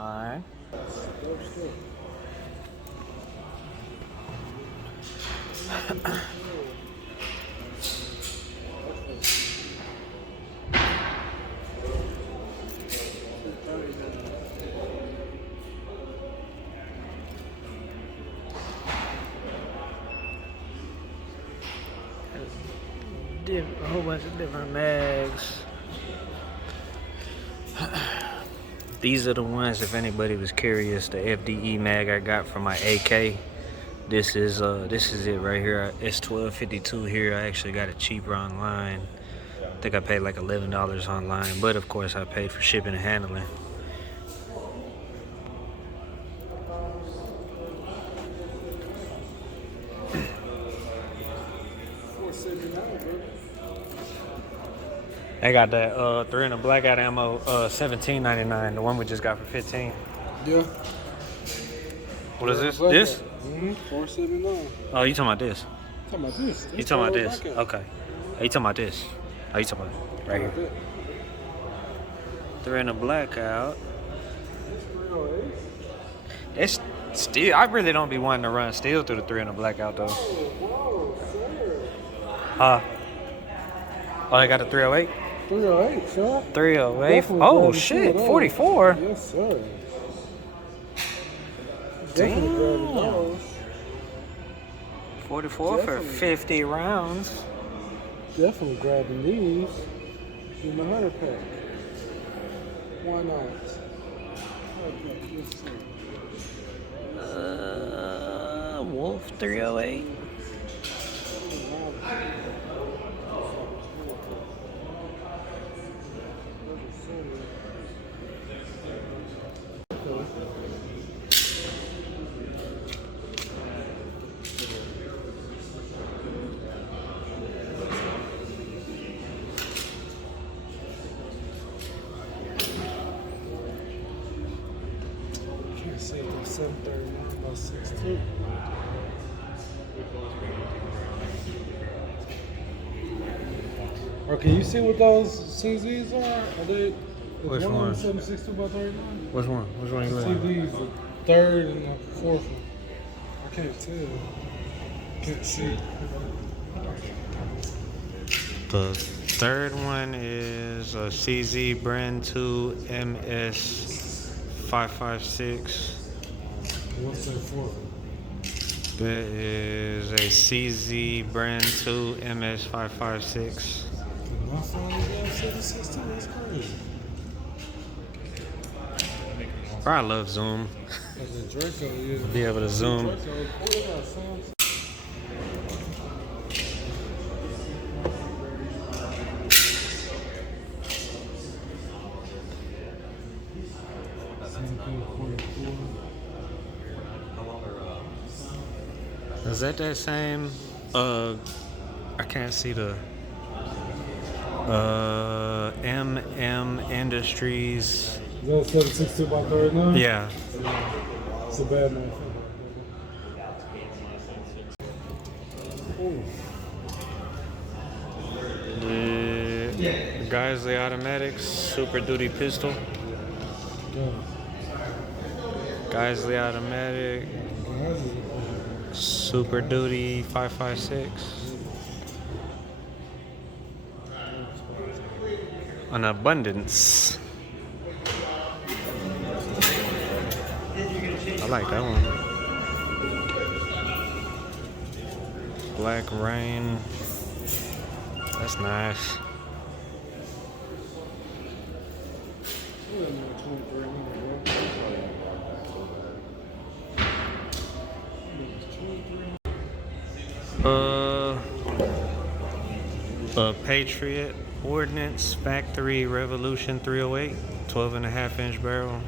fine. A whole bunch of different mags. These are the ones, if anybody was curious, the FDE mag I got from my AK. This is it right here. It's $12.52 here. I actually got it cheaper online. I think I paid like $11 online, but of course I paid for shipping and handling. They got that 3 in the blackout ammo, $17.99. The one we just got for $15. Yeah. What is this? This? $4.79. Oh, you talking about this? Talking about this? You talking about this? Okay. Oh, you talking about this? Oh, you talking about right here? 3 in the blackout. It's still. I really don't be wanting to run steel through the 3 in the blackout though. Oh, they got the 308. 308, sir. 308. Oh shit, 44. Yes, sir. Damn. 44 for 50 rounds. Definitely grabbing these in the 100 pack. Why not? Okay, let's see. Wolf 308. See, 739 by 62. Or can you see what those CZs are? Are they? Which one? 762 by 39. Which one? Which one you looking at? CZs, the third and the fourth one. I can't tell. Can't see. The third one is a CZ Brand 2 MS556. What's that fourth one? That is a CZ Brand 2 MS556. My phone is 762. That's crazy. I love Zoom. That's a Draco, yeah. Be able to zoom. Is that same? I can't see the MM Industries. Is that 762 by 39? Yeah. It's a bad one. The Geisley Automatics Super Duty Pistol. Geisley Automatic Super Duty 556. An abundance. I like that one. Black Rain. That's nice. A Patriot Ordnance Factory Revolution 308, 12.5-inch barrel.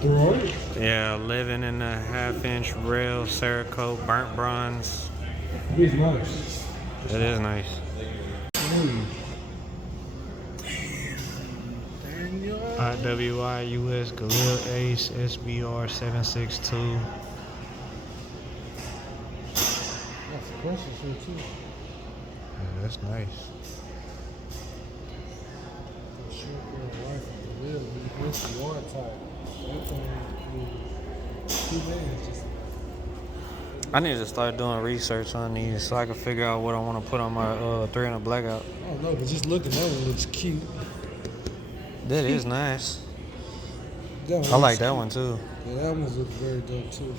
308? Yeah, 11.5-inch rail, Cerakote, burnt bronze. He's nice. It is nice. IWI US Galil Ace SBR 762. That's a pressure shit too. Yeah, that's nice. Short rifle, really, it's war type. Too bad. Just I need to start doing research on these so I can figure out what I want to put on my 300 blackout. I don't know, but just looking at it looks cute. That is nice. That one I like looks that cute. one too. Yeah, that one looks very dope too.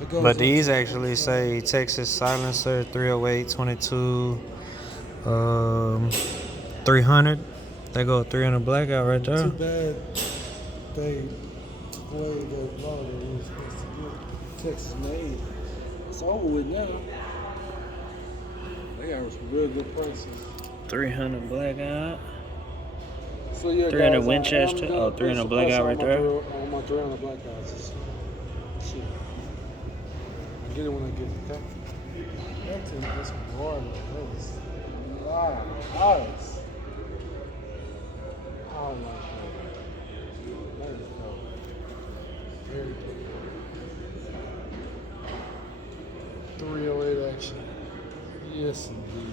It goes But up these to- actually say Texas silencer 308 22 300. They go 300 blackout right there. Too bad they played that law that we were supposed to get Texas made. It's over with now. They got some real good prices. 300 blackout. So yeah, 300 guys, Winchester. I'm gonna Oh, put 300 some blackout price right there. On my 300 blackouts. Shit. I get it when I get it, okay? That's in this water. That was nice. I like that. That is dope. Very good. 308 action. Yes, indeed.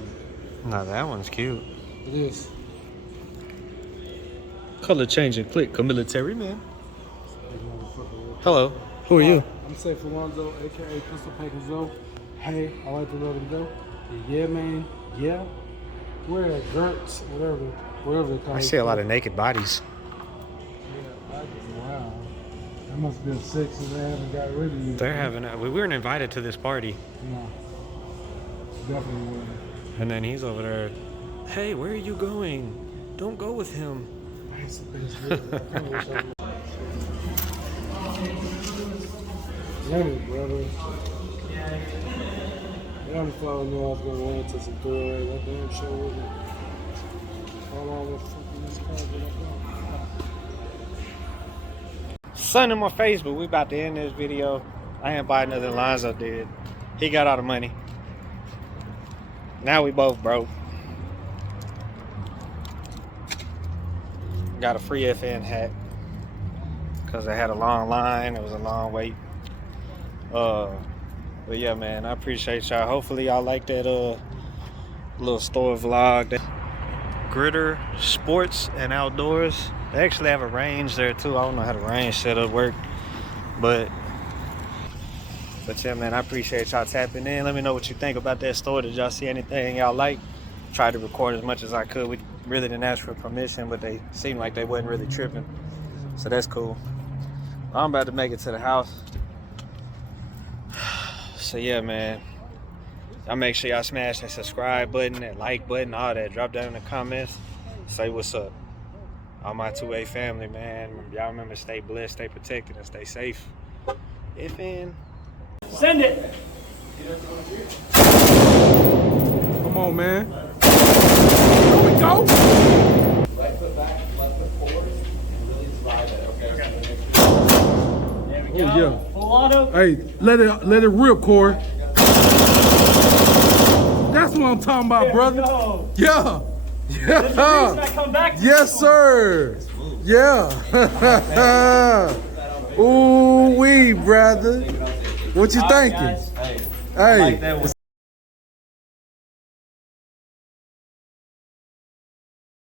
Now that one's cute. It is. Color change and click. Military man. That motherfucker. Hello. Who are you? I'm Safe Alonzo, aka Pistol Packer Zoe. Hey, I like to let him go. Yeah, man. Yeah. Where at Gertz, whatever they call it. I see a lot of naked bodies. Yeah, wow. That must have been sexy. They haven't got rid of you. They're having. We weren't invited to this party, No. Definitely wasn't. and then he's over there. Hey, where are you going? Don't go with him. It's really, I kinda wish I would. Damn it, brother. Damn if I knew I was gonna run into some throwaway. That damn show wouldn't fall on with fucking this car that I got. Sun in my face, but we about to end this video. I ain't buying nothing Lonzo did. He got all the money. Now we both broke. Got a free FN hat because I had a long line. It was a long wait. But yeah, man, I appreciate y'all. Hopefully y'all like that little store vlog. Gritter Sports and Outdoors. They actually have a range there too. I don't know how the range setup work, but yeah, man, I appreciate y'all tapping in. Let me know what you think about that store. Did y'all see anything y'all like? Tried to record as much as I could. We really didn't ask for permission, but they seemed like they wasn't really tripping, so that's cool. I'm about to make it to the house. So yeah, man, y'all make sure y'all smash that subscribe button, that like button, all that. Drop down in the comments, say what's up. All my 2A family, man. Y'all remember, stay blessed, stay protected, and stay safe. If in. Send it. Come on, man. Here we go. Right foot back, left foot forward, and really drive it. Okay. There we go. Oh, yeah. Full auto. Hey, let it rip, Corey. That's what I'm talking about, brother. Go. Yeah. There's a reason I come back to Yes, this one. sir. Yeah. Ooh wee, brother. What you All right, thinking? guys. Hey. like that one.